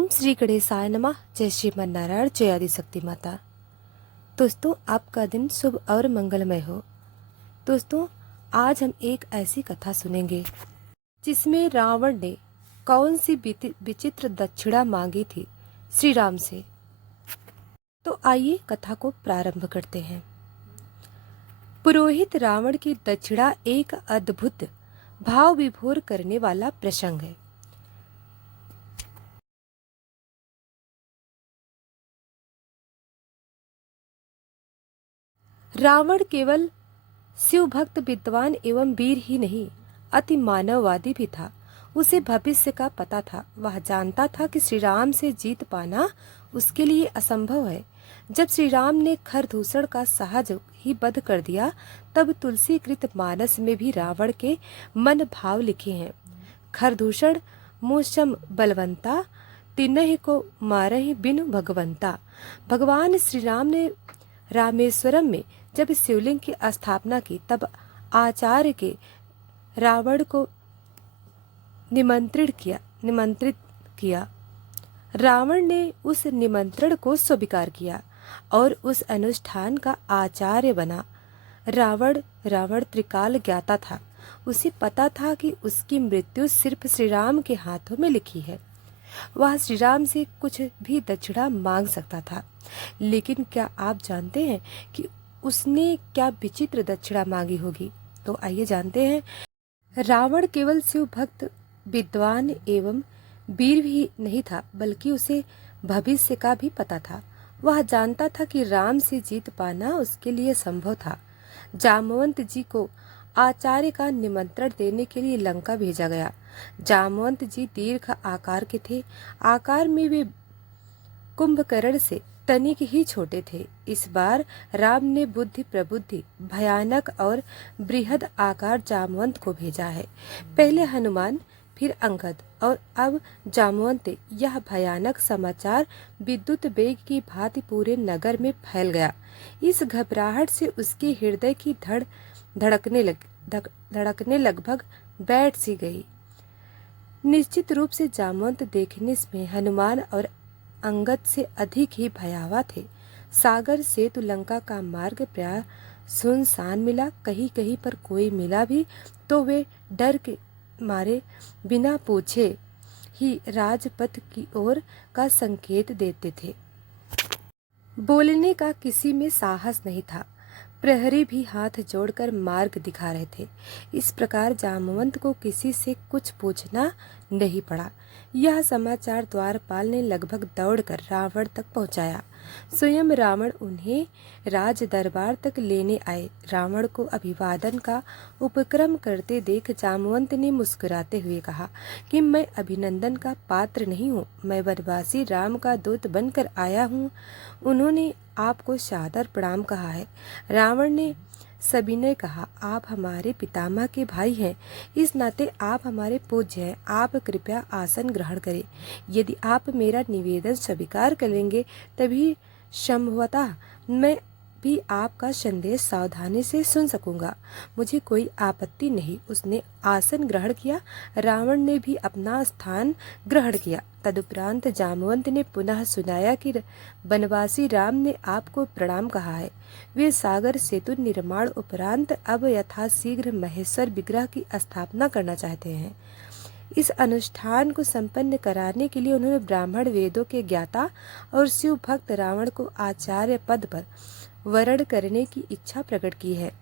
ओम श्री गणेशाय नमः। जय श्रीमन नारायण, जय आदिशक्ति माता। दोस्तों, आपका दिन शुभ और मंगलमय हो। दोस्तों, आज हम एक ऐसी कथा सुनेंगे जिसमें रावण ने कौन सी विचित्र दक्षिणा मांगी थी श्री राम से। तो आइए कथा को प्रारंभ करते हैं। पुरोहित रावण की दक्षिणा एक अद्भुत भाव विभोर करने वाला प्रसंग है। रावण केवल शिव भक्त, विद्वान एवं वीर ही नहीं, अति मानववादी भी था। उसे भविष्य का पता था। वह जानता था कि श्री राम से जीत पाना उसके लिए असंभव है। जब श्री राम ने खरदूषण का सहज ही वध कर दिया, तब तुलसीकृत मानस में भी रावण के मन भाव लिखे हैं। खरदूषण मूषम बलवंता, तिन्ह को मारहि बिनु भगवंता। भगवान श्री राम ने रामेश्वरम में जब शिवलिंग की स्थापना की, तब आचार्य के रावण को निमंत्रित किया। रावण ने उस निमंत्रण को स्वीकार किया और उस अनुष्ठान का आचार्य बना। रावण त्रिकाल ज्ञाता था। उसे पता था कि उसकी मृत्यु सिर्फ श्री राम के हाथों में लिखी है। वह श्री राम से कुछ भी दक्षिणा मांग सकता था, लेकिन क्या आप जानते हैं कि उसने क्या विचित्र दक्षिणा मांगी होगी? तो आइए जानते हैं। रावण केवल शिव भक्त, विद्वान एवं वीर भी नहीं था, बल्कि उसे भविष्य का भी पता था। वह जानता था कि राम से जीत पाना उसके लिए संभव था। जामवंत जी को आचार्य का निमंत्रण देने के लिए लंका भेजा गया। जामवंत जी दीर्घ आकार के थे। आकार में वे कुंभकर्ण से तनिक ही छोटे थे। इस बार राम ने बुद्धि प्रबुद्धि भयानक और बृहद आकार जामवंत को भेजा है। पहले हनुमान, फिर अंगद और अब जामवंत। यह भयानक समाचार विद्युत वेग की भांति पूरे नगर में फैल गया। इस घबराहट से उसके हृदय की धड़कने लगभग बैठ सी गई। निश्चित रूप से जामवंत देखने में हनुमान और अंगद से अधिक ही भयावह थे। सागर सेतु लंका का मार्ग प्राय सुनसान मिला। कहीं कहीं पर कोई मिला भी तो वे डर के मारे बिना पूछे ही राजपथ की ओर का संकेत देते थे। बोलने का किसी में साहस नहीं था। प्रहरी भी हाथ जोड़कर मार्ग दिखा रहे थे। इस प्रकार जामवंत को किसी से कुछ पूछना नहीं पड़ा। यह समाचार द्वारपाल ने लगभग दौड़कर रावण तक पहुंचाया। स्वयं रावण उन्हें राज दरबार तक लेने आए। रावण को अभिवादन का उपक्रम करते देख जामवंत ने मुस्कुराते हुए कहा कि मैं अभिनंदन का पात्र नहीं हूँ। मैं वनवासी राम का दूत बनकर आया हूँ। उन्होंने आपको सादर प्रणाम कहा है। रावण ने सविनय कहा, आप हमारे पितामह के भाई हैं, इस नाते आप हमारे पूज्य हैं। आप कृपया आसन ग्रहण करें। यदि आप मेरा निवेदन स्वीकार करेंगे, तभी संभवतः मैं भी आपका संदेश सावधानी से सुन सकूंगा। मुझे कोई आपत्ति नहीं। उसने आसन ग्रहण किया। रावण ने भी अपना स्थान ग्रहण किया। तदुपरांत जामवंत ने पुनः सुनाया कि वनवासी राम ने आपको प्रणाम कहा है। वे सागर सेतु निर्माण उपरांत अब यथाशीघ्र महेश्वर विग्रह की स्थापना करना चाहते हैं। इस अनुष्ठान को संपन्न कराने के लिए उन्होंने ब्राह्मण वेदों के ज्ञाता और शिव भक्त रावण को आचार्य पद पर वरण करने की इच्छा प्रकट की है।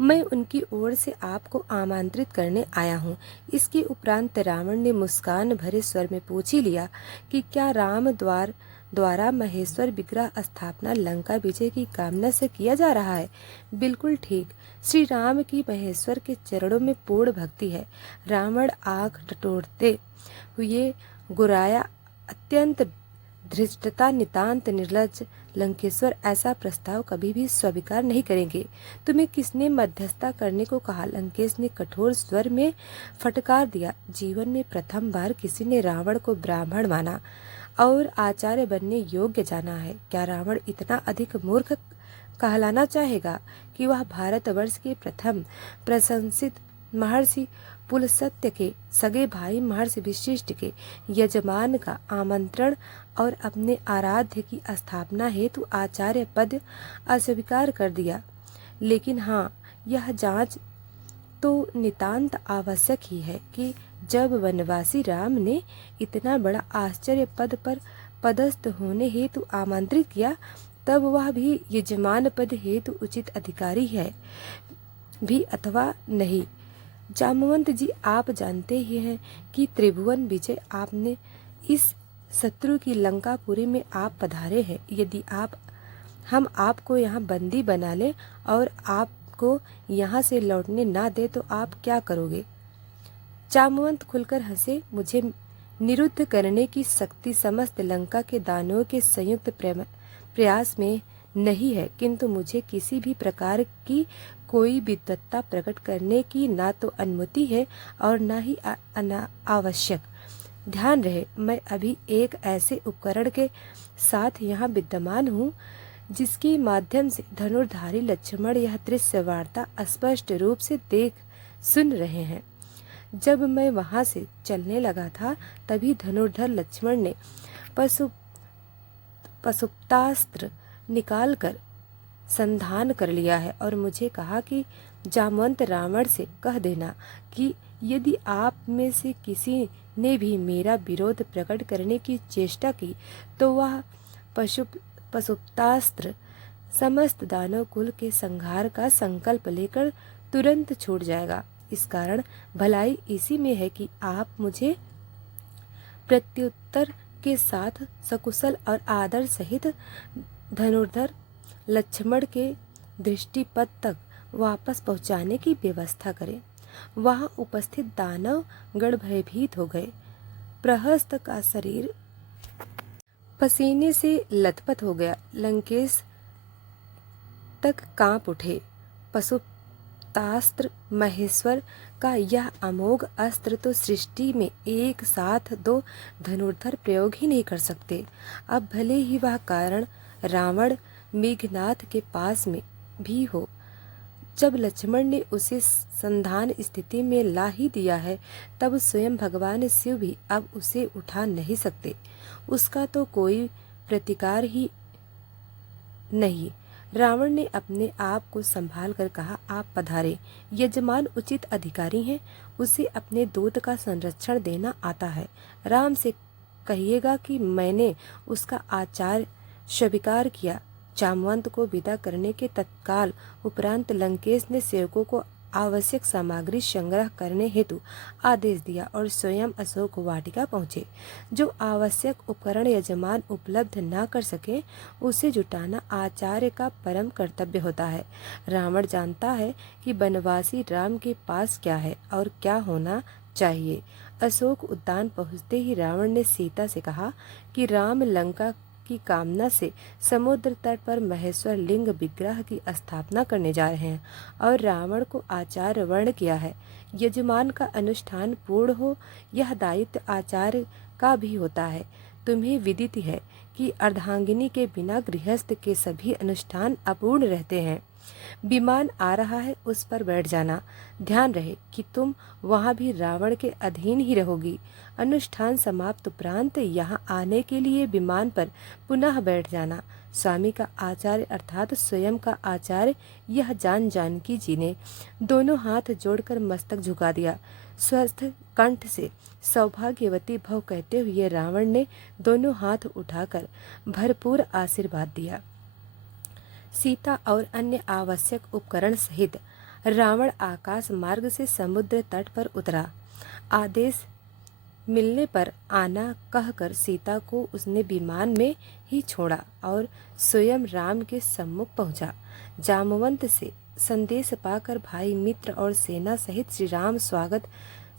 मैं उनकी ओर से आपको आमंत्रित करने आया हूँ। इसके उपरांत रावण ने मुस्कान भरे स्वर में पूछ ही लिया कि क्या राम द्वारा महेश्वर विग्रह स्थापना लंका विजय की कामना से किया जा रहा है? बिल्कुल ठीक। श्री राम की महेश्वर के चरणों में पूर्ण भक्ति है। रावण आँख टटोलते हुए गुराया, अत्यंत धृष्टता, नितांत निर्लज्ज लंकेश्वर ऐसा प्रस्ताव कभी भी स्वीकार नहीं करेंगे। तुम्हें किसने मध्यस्थता करने को कहा? लंकेश ने कठोर स्वर में फटकार दिया। जीवन में प्रथम बार किसी ने रावण को ब्राह्मण माना और आचार्य बनने योग्य जाना है। क्या रावण इतना अधिक मूर्ख कहलाना चाहेगा कि वह भारतवर्ष के प्रथम प्रशंसित महर्षि पुलसत्य के सगे भाई महर्षि वशिष्ठ के यजमान का आमंत्रण और अपने आराध्य की स्थापना हेतु आचार्य पद अस्वीकार कर दिया। लेकिन हाँ, यह जांच तो नितांत आवश्यक ही है कि जब वनवासी राम ने इतना बड़ा आश्चर्य पद पर पदस्थ होने हेतु आमंत्रित किया, तब वह भी यजमान पद हेतु उचित अधिकारी है भी अथवा नहीं। जामवंत जी, आप जानते ही हैं कि त्रिभुवन विजय आपने इस शत्रु की लंकापुरी में आप पधारे हैं। यदि हम आपको यहाँ बंदी बना लें और आपको यहाँ से लौटने ना दे तो आप क्या करोगे? जामवंत खुलकर हंसे। मुझे निरुद्ध करने की शक्ति समस्त लंका के दानवों के संयुक्त प्रयास में नहीं है, किंतु मुझे किसी भी प्रकार की कोई विद्वत्ता प्रकट करने की ना तो अनुमति है और ना ही आवश्यक। ध्यान रहे, मैं अभी एक ऐसे उपकरण के साथ यहाँ विद्यमान हूँ जिसके माध्यम से धनुर्धारी लक्ष्मण यह दृश्य वार्ता स्पष्ट रूप से देख सुन रहे हैं। जब मैं वहां से चलने लगा था, तभी धनुर्धर लक्ष्मण ने पशुपतास्त्र निकालकर संधान कर लिया है और मुझे कहा कि जामवंत रावण से कह देना कि यदि आप में से किसी ने भी मेरा विरोध प्रकट करने की चेष्टा की तो वह पशुपतास्त्र समस्त दानव कुल के संहार का संकल्प लेकर तुरंत छूट जाएगा। इस कारण भलाई इसी में है कि आप मुझे प्रत्युत्तर के साथ सकुशल और आदर सहित धनुर्धर लक्ष्मण के दृष्टिपथ तक वापस पहुंचाने की व्यवस्था करें। वहां उपस्थित दानव गण भयभीत हो गए। प्रहस्त का शरीर पसीने से लथपथ हो गया। लंकेश तक कांप उठे। पशुपतास्त्र महेश्वर का यह अमोघ अस्त्र तो सृष्टि में एक साथ दो धनुर्धर प्रयोग ही नहीं कर सकते। अब भले ही वह कारण रावण मेघनाथ के पास में भी हो, जब लक्ष्मण ने उसे संधान स्थिति में ला ही दिया है, तब स्वयं भगवान शिव भी अब उसे उठा नहीं सकते। उसका तो कोई प्रतिकार ही नहीं। रावण ने अपने आप को संभाल कर कहा, आप पधारे। यजमान उचित अधिकारी हैं, उसे अपने दूत का संरक्षण देना आता है। राम से कहिएगा कि मैंने उसका आचार स्वीकार किया। जामवंत को विदा करने के तत्काल उपरांत लंकेश ने सेवकों को आवश्यक सामग्री संग्रह करने हेतु आदेश दिया और स्वयं अशोक वाटिका पहुँचे। जो आवश्यक उपकरण यजमान उपलब्ध न कर सके, उसे जुटाना आचार्य का परम कर्तव्य होता है। रावण जानता है कि वनवासी राम के पास क्या है और क्या होना चाहिए। अशोक उद्यान पहुँचते ही रावण ने सीता से कहा कि राम लंका की कामना से समुद्र तट पर महेश्वर लिंग विग्रह की स्थापना करने जा रहे हैं और रावण को आचार्य वर्ण किया है। यजमान का अनुष्ठान पूर्ण हो, यह दायित्व आचार्य का भी होता है। तुम्हें विदित है कि अर्धांगिनी के बिना गृहस्थ के सभी अनुष्ठान अपूर्ण रहते हैं। विमान आ रहा है, उस पर बैठ जाना। ध्यान रहे कि तुम वहां भी रावण के अधीन ही रहोगी। अनुष्ठान समाप्त उपरांत यहाँ आने के लिए विमान पर पुनः बैठ जाना। स्वामी का आचार्य अर्थात स्वयं का आचार्य यह जानकी जी ने दोनों हाथ जोड़कर मस्तक झुका दिया। स्वस्थ कंठ से सौभाग्यवती भव कहते हुए रावण ने दोनों हाथ उठाकर भरपूर आशीर्वाद दिया। सीता और अन्य आवश्यक उपकरण सहित रावण आकाश मार्ग से समुद्र तट पर उतरा। आदेश मिलने पर आना कहकर सीता को उसने विमान में ही छोड़ा और स्वयं राम के सम्मुख पहुंचा। जामवंत से संदेश पाकर भाई मित्र और सेना सहित श्री राम स्वागत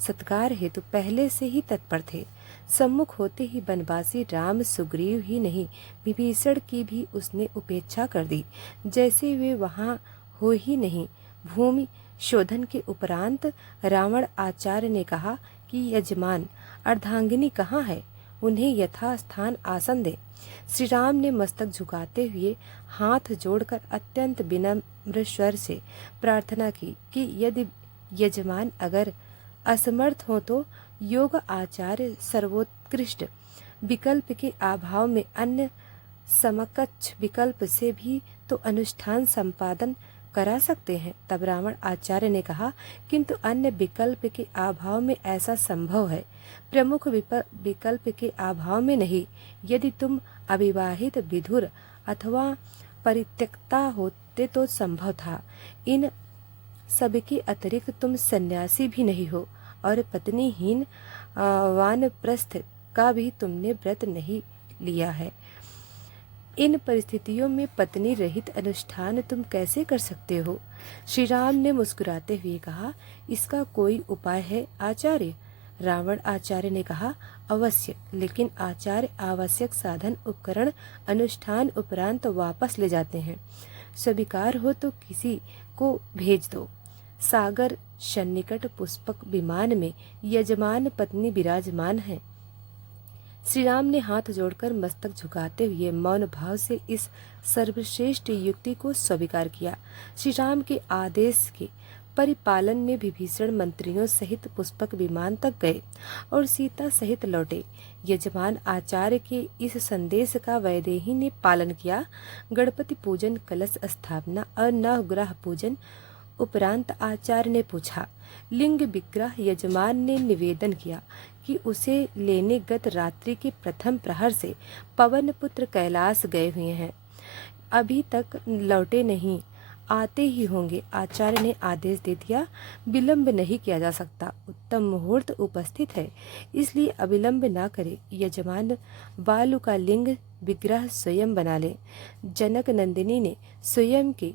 सत्कार हेतु पहले से ही तत्पर थे। सम्मुख होते ही वनवासी राम सुग्रीव ही नहीं, विभीषण की भी उसने उपेक्षा कर दी, जैसे वे वहां हो ही नहीं। भूमि शोधन के उपरांत रावण आचार्य ने कहा कि यजमान, अर्धांगिनी कहाँ है? उन्हें यथास्थान आसन दे। श्री राम ने मस्तक झुकाते हुए हाथ जोड़कर अत्यंत विनम्र स्वर से प्रार्थना की कि यदि यजमान अगर असमर्थ हो तो योग आचार्य सर्वोत्कृष्ट विकल्प के अभाव में अन्य समकक्ष विकल्प से भी तो अनुष्ठान संपादन करा सकते हैं। तब रावण आचार्य ने कहा, किंतु अन्य विकल्प के अभाव में ऐसा संभव है, प्रमुख विकल्प के अभाव में नहीं। यदि तुम अविवाहित विधुर अथवा परित्यक्ता होते तो संभव था। इन सबके अतिरिक्त तुम सन्यासी भी नहीं हो और पत्नीहीन वानप्रस्थ का भी तुमने व्रत नहीं लिया है। इन परिस्थितियों में पत्नी रहित अनुष्ठान तुम कैसे कर सकते हो? श्री राम ने मुस्कुराते हुए कहा, इसका कोई उपाय है आचार्य? रावण आचार्य ने कहा, अवश्य, लेकिन आचार्य आवश्यक साधन उपकरण अनुष्ठान उपरांत वापस ले जाते हैं। स्वीकार हो तो किसी को भेज दो। सागर सन्निकट पुष्पक विमान में यजमान पत्नी विराजमान है। श्री राम ने हाथ जोड़कर मस्तक झुकाते हुए मौन भाव से इस सर्वश्रेष्ठ युक्ति को स्वीकार किया। श्री राम के आदेश के परिपालन में विभीषण मंत्रियों सहित पुष्पक विमान तक गए और सीता सहित लौटे। यजमान आचार्य के इस संदेश का वैदेही ने पालन किया। गणपति पूजन, कलश स्थापना और नवग्रह पूजन उपरांत आचार्य ने पूछा, लिंग विग्रह? यजमान ने निवेदन किया कि उसे लेने गत रात्रि के प्रथम प्रहर से पवन पुत्र कैलाश गए हुए हैं, अभी तक लौटे नहीं, आते ही होंगे। आचार्य ने आदेश दे दिया, विलंब नहीं किया जा सकता, उत्तम मुहूर्त उपस्थित है, इसलिए अविलंब ना करे। यजमान बालू का लिंग विग्रह स्वयं बना ले। जनक नंदिनी ने स्वयं के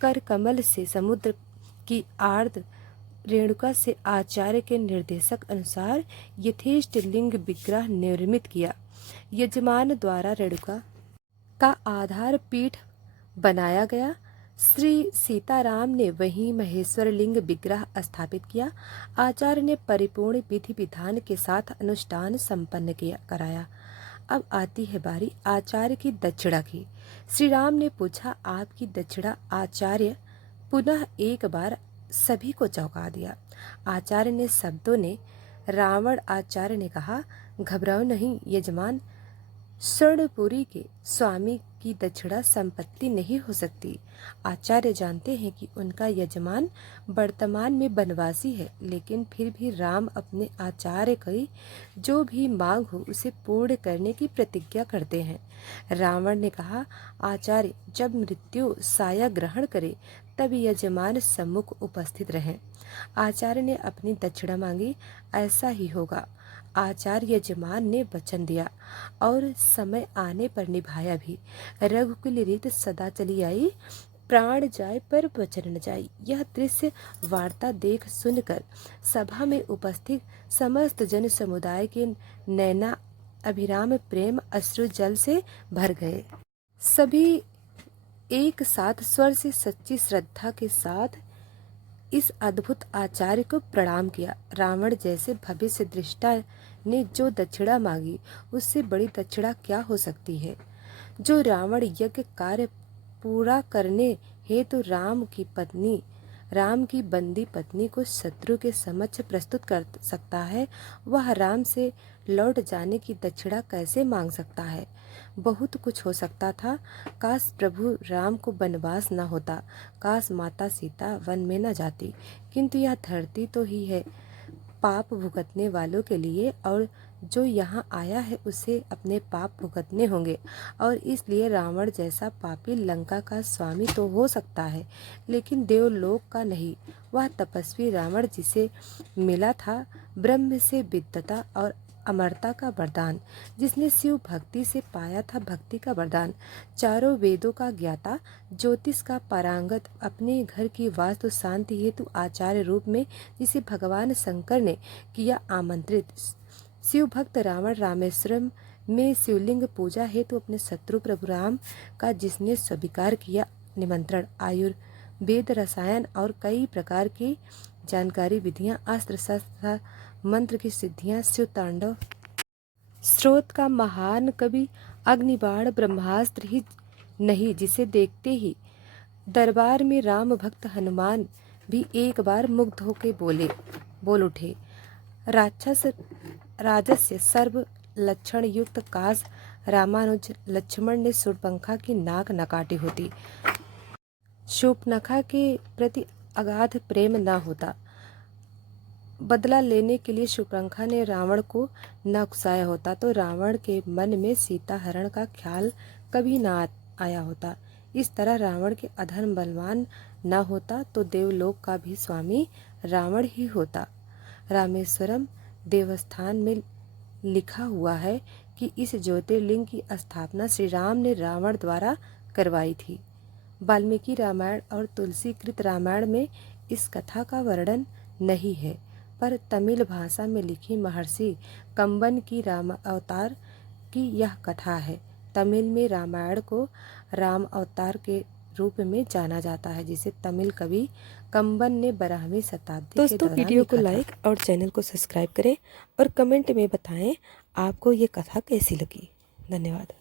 कर कमल से समुद्र की आर्द्र रेणुका से आचार्य के निर्देशक अनुसार यथेष्ट लिंग विग्रह निर्मित किया। यजमान द्वारा रेणुका का आधार पीठ बनाया गया। श्री सीताराम ने वहीं महेश्वर लिंग विग्रह स्थापित किया। आचार्य ने परिपूर्ण विधि विधान के साथ अनुष्ठान संपन्न कराया। अब आती है बारी आचार्य की दक्षिणा की। श्री राम ने पूछा, आपकी दक्षिणा? आचार्य पुनः एक बार सभी को चौंका दिया। आचार्य ने शब्दों ने रावण आचार्य ने कहा, घबराओ नहीं यजमान, स्वर्णपुरी के स्वामी की दक्षिणा संपत्ति नहीं हो सकती। आचार्य जानते हैं कि उनका यजमान वर्तमान में वनवासी है, लेकिन फिर भी राम अपने आचार्य की जो भी मांग हो उसे पूर्ण करने की प्रतिज्ञा करते हैं। रावण ने कहा, आचार्य जब मृत्यु साया ग्रहण करे तब यजमान सम्मुख उपस्थित रहें। आचार्य ने अपनी दक्षिणा मांगी, ऐसा ही होगा। आचार्य यजमान ने वचन दिया और समय आने पर निभाया भी। रघुकुल रीत सदा चली आई, प्राण जाए पर वचन न जाए। यह दृश्य वार्ता देख सुनकर सभा में उपस्थित समस्त जन समुदाय के नैना अभिराम प्रेम अश्रु जल से भर गए। सभी एक साथ स्वर से सच्ची श्रद्धा के साथ इस अद्भुत आचार्य को प्रणाम किया। रावण जैसे भविष्य दृष्टा ने जो दक्षिणा मांगी उससे बड़ी दक्षिणा क्या हो सकती है। जो रावण यज्ञ कार्य पूरा करने हेतु राम की बंदी पत्नी को शत्रु के समक्ष प्रस्तुत कर सकता है, वह राम से लौट जाने की दक्षिणा कैसे मांग सकता है। बहुत कुछ हो सकता था। काश प्रभु राम को वनवास न होता, काश माता सीता वन में न जाती, किंतु यह धरती तो ही है पाप भुगतने वालों के लिए, और जो यहाँ आया है उसे अपने पाप भुगतने होंगे, और इसलिए रावण जैसा पापी लंका का स्वामी तो हो सकता है, लेकिन देवलोक का नहीं। वह तपस्वी रावण जिसे मिला था ब्रह्म से विद्वता और अमरता का वरदान, जिसने शिव भक्ति से पाया था भक्ति का वरदान, चारों वेदों का ज्ञाता, ज्योतिष का पारंगत, अपने घर की वास्तु शांति हेतु आचार्य रूप में जिसे भगवान शंकर ने किया आमंत्रित, शिव भक्त रावण, रामेश्वरम में शिवलिंग पूजा हेतु अपने शत्रु प्रभु राम का जिसने स्वीकार किया निमंत्रण, आयुर्वेद, रसायन और कई प्रकार की जानकारी, विधियां, अस्त्र शस्त्र, मंत्र की सिद्धियां, शिव तांडव, स्रोत का महान कवि, अग्निबाण, ब्रह्मास्त्र ही नहीं जिसे देखते ही दरबार में राम भक्त हनुमान भी एक बार मुग्ध होकर बोले, बोल उठे, राक्षस राजस्य सर्व लक्षण युक्त काश रामानुज लक्ष्मण ने शूर्पणखा की नाक न काटी होती, शूर्पणखा के प्रति अगाध प्रेम न होता, बदला लेने के लिए शूर्पणखा ने रावण को न उकसाया होता, तो रावण के मन में सीता हरण का ख्याल कभी न आया होता। इस तरह रावण के अधर्म बलवान न होता तो देवलोक का भी स्वामी रावण ही होता। रामेश्वरम देवस्थान में लिखा हुआ है कि इस ज्योतिर्लिंग की स्थापना श्री राम ने रावण द्वारा करवाई थी। वाल्मीकि रामायण और तुलसीकृत रामायण में इस कथा का वर्णन नहीं है, पर तमिल भाषा में लिखी महर्षि कंबन की राम अवतार की यह कथा है। तमिल में रामायण को राम अवतार के रूप में जाना जाता है, जिसे तमिल कवि कंबन ने 12वीं शताब्दी के दौरान वीडियो को लिखा था। लाइक और चैनल को सब्सक्राइब करें और कमेंट में बताएं आपको ये कथा कैसी लगी। धन्यवाद।